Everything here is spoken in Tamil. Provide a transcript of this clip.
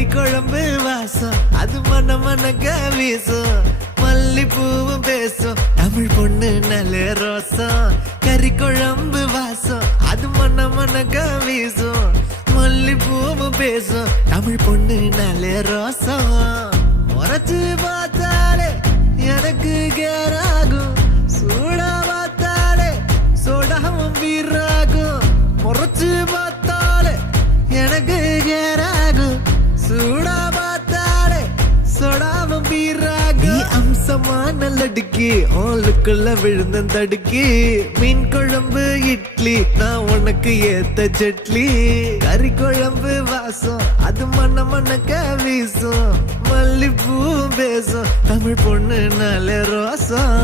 கறி குழம்பு வாசம் அது மன மனக்க வீசும் மல்லிப்பூவும் பேசும் தமிழ் பொண்ணு நல்ல ரோசம் கறி குழம்பு வாசம் அது மன மனக்க வீசும் மல்லிப்பூவும் பேசும் தமிழ் பொண்ணு நல்ல ரோசம் முறைச்சு பார்த்தாலே எனக்கு கேராகும் சூடா பார்த்தாலே சோடாவும் வீராகும் முறைச்சு பார்த்தாலே எனக்கு கேராகும் சூடா பார்த்தாலே சோடாவும் வீராகும் அம்சமான லடுக்கி ஆளுக்குள்ள விழுந்த தடுக்கி மீன் குழம்பு இட்லி நான் உனக்கு ஏத்த சட்லி கறி குழம்பு வாசம் அது மன மனக்க வீசும் மல்லிப்பூ பேசும் தமிழ் பொண்ணு நல்ல ரோசம்